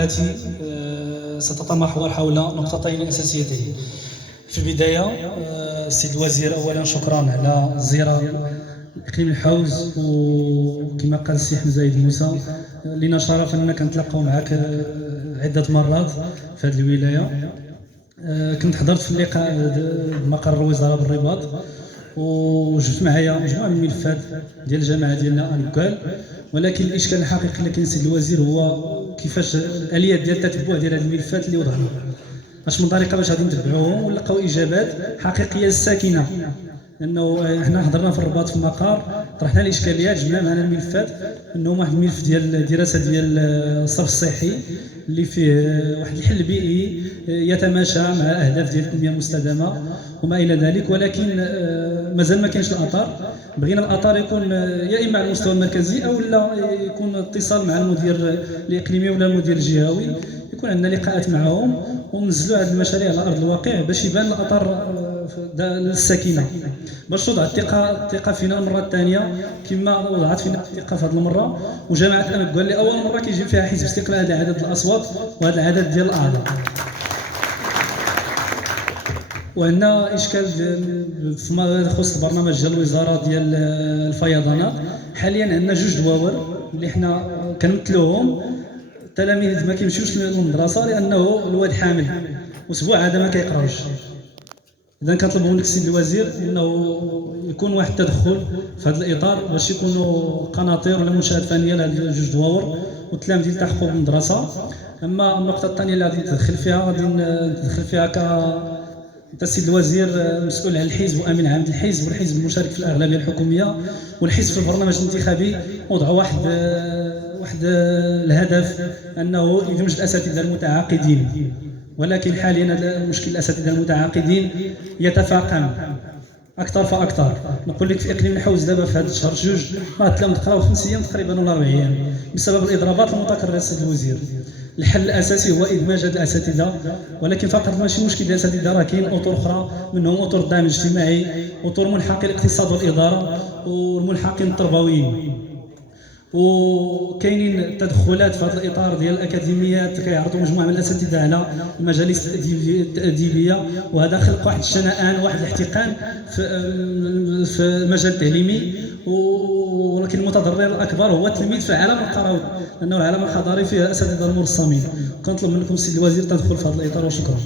حياتي ستتمحور حول نقطتين أساسيتين. في البداية السيد الوزير، أولا شكرا على الزيارة إقليم الحوز، وكما قال السي حمزة زايد موسى لنا شرف أننا كنتلاقاو معك عدة مرات في هذه الولاية. كنت حضرت في اللقاء بمقر الوزارة بالرباط، وجبت معايا مجموعة من الملفات ديال الجامعة ديالنا أنكال، ولكن الإشكال الحقيقي اللي كاين السيد الوزير هو كيفاش الآليات ديال التتبع ديال هذه الملفات اللي وضعنا، اش من طريقة باش غادي نتبعوهم ونلقاو إجابات حقيقية ساكنة. لأنه حنا حضرنا في الرباط في المقر، طرحنا الإشكاليات، جبنا معنا الملفات، أنه واحد الملف ديال دراسة ديال الصرف الصحي اللي فيه واحد الحل بيئي يتماشى مع الأهداف ديال التنمية المستدامة وما إلى ذلك، ولكن مازال ما كاينش الأطار. بغينا الأطار يكون يا إما على المستوى المركزي أو لا يكون اتصال مع المدير الإقليمي ولا المدير الجهوي، يكون عندنا لقاءات معهم وننزلوا هذه المشاريع على أرض الواقع باش يبان الأطر الساكنة، باش توضع الثقة فينا المرة الثانية كما وضعت فينا الثقة في هذه المرة. وجامعة أنكال لأول مرة كيجي فيها حزب استقلال هذا عدد الأصوات وهذا العدد ديال الأعضاء. وعندنا إشكال فيما يخص البرنامج ديال الوزارة ديال الفيضانات. حاليا عندنا جوج دواور اللي حنا كنمثلوهم، التلاميذ ما كيمشيوش للمدرسة لأنه الواد حامل وأسبوع هذا ما كيقراوش. إذا كنطلبوا منك السيد الوزير أنه يكون واحد التدخل في هذا الإطار باش يكونوا قناطير ولا منشآت فنية لهاد جوج دواور والتلاميذ يلتحقوا بالمدرسة. أما النقطة الثانية اللي غادي ندخل فيها، غادي ندخل فيها أنت السيد الوزير مسؤول عن الحزب وأمين عام الحزب، والحزب المشارك في الأغلبية الحكومية، والحزب في البرنامج الانتخابي وضع واحد الهدف أنه يدمج الأساتذة المتعاقدين، ولكن حاليا مشكل الأساتذة المتعاقدين يتفاقم أكثر فأكثر. نقول لك في إقليم الحوز دابا في هذا الشهر جوج ما تلاقوا تقراو 5 أيام تقريبا ولا 4 أيام بسبب الإضرابات المتكررة السيد الوزير. الحل الأساسي هو إدماج هذه الأساتذة، ولكن فقط ماشي مشكل ديال الأساتذة، راه كاين أطر أخرى منهم أطر الدعم الاجتماعي، أطر ملحقي الاقتصاد والإدارة، والملحقين التربويين. وكاينين تدخلات في هذا الاطار ديال الاكاديميات كيعرضوا مجموعه من الاساتذه على المجالس التاديبيه، وهذا خلق واحد الشنآن واحد الاحتقان في المجال التعليمي. ولكن المتضرر الاكبر هو التلميذ في العالم القروي، لانه العالم الحضاري فيه اساتذه المرسمين. كنطلب منكم السيد الوزير تدخل في هذا الاطار، وشكرا.